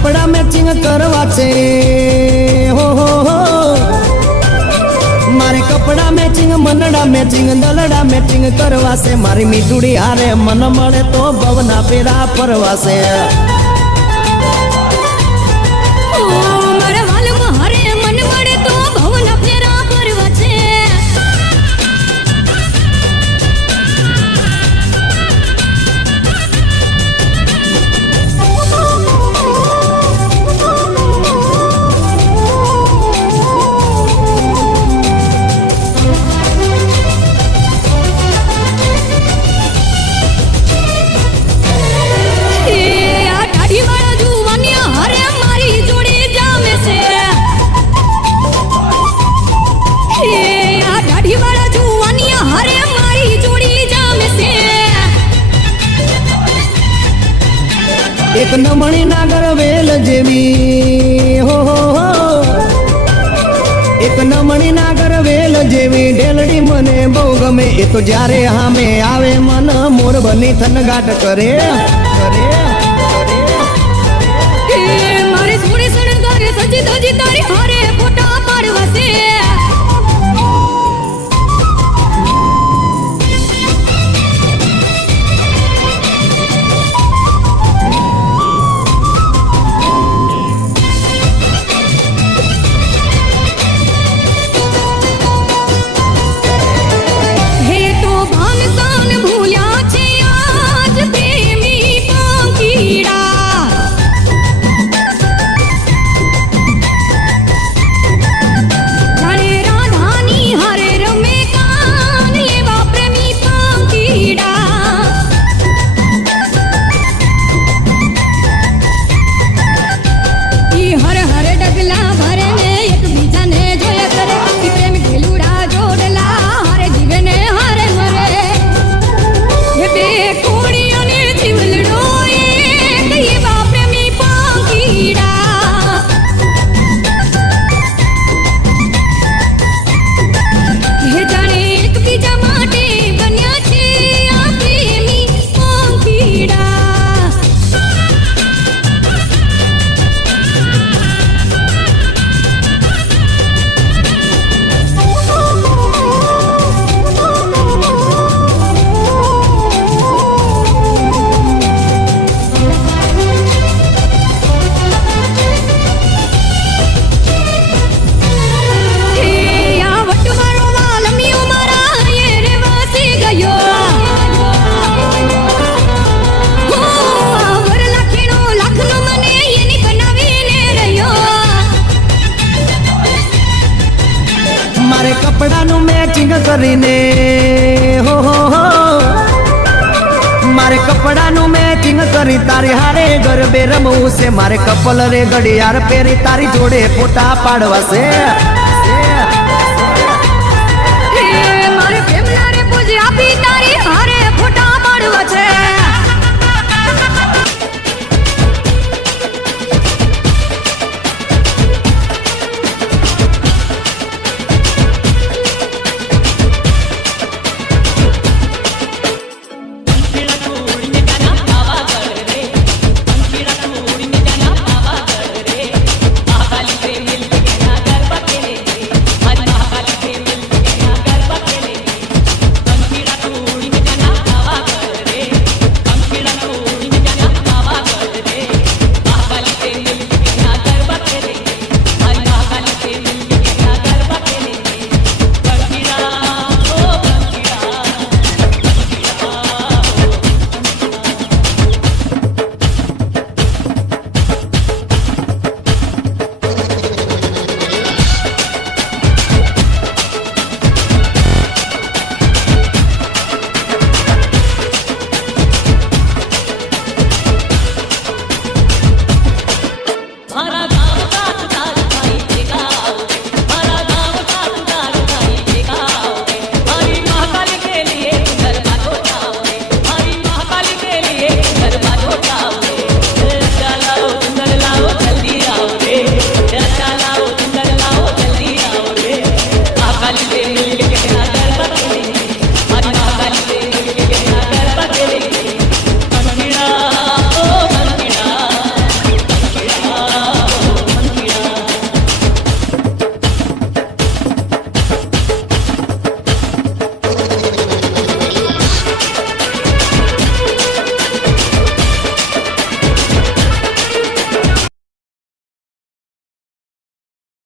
कपड़ा मैचिंग करवा छे हो मारे कपड़ा मैचिंग मनड़ा मैचिंग दलड़ा मैचिंग करवा से मारी मीठुड़ी हारे मन मळे तो भवना पेरा परवा से एक नमणी नागर वेल जेवी हो एक नमणी नागर वेल जेवी ढेलड़ी मने बहु गमे ए तो जारे हामे आवे मन मोर बनी थनगाट करे करे मारे सोने सणगारे सजी धजी तारी हारे फोटा पाड़वा से मारे कपड़ा नु मैचिंग करीने हो मारे कपड़ा नु मैचिंग करी तारी हारे गरबे रमू से मारे कपल रे घड़ियार पेरी तारी जोड़े फोटा पाड़वा से।